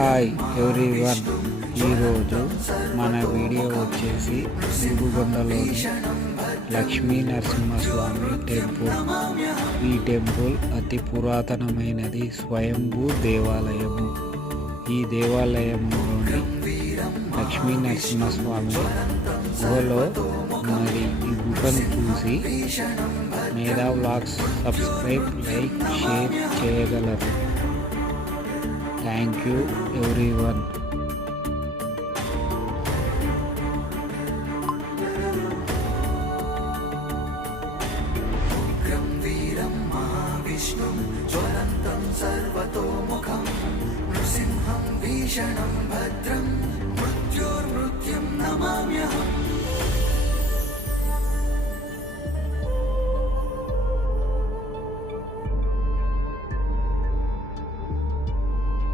Hi everyone, ఈరోజు మన video వచ్చేసి ఊరుగొండలోని లక్ష్మీ నరసింహస్వామి టెంపుల్. ఈ టెంపుల్ అతి పురాతనమైనది, స్వయంభూ దేవాలయము. ఈ దేవాలయంలోని లక్ష్మీ నరసింహస్వామి గుహలో ఉన్నది. ఈ గుహను చూసి Medha vlogs subscribe, like, share చేయగలరు. Thank you everyone. వీరం మహావిష్ణుం జ్వలంతం సర్వతోముఖం నృసింహం భీషణం భద్రం మృత్యోర్మృత్యుం నమామ్యహం.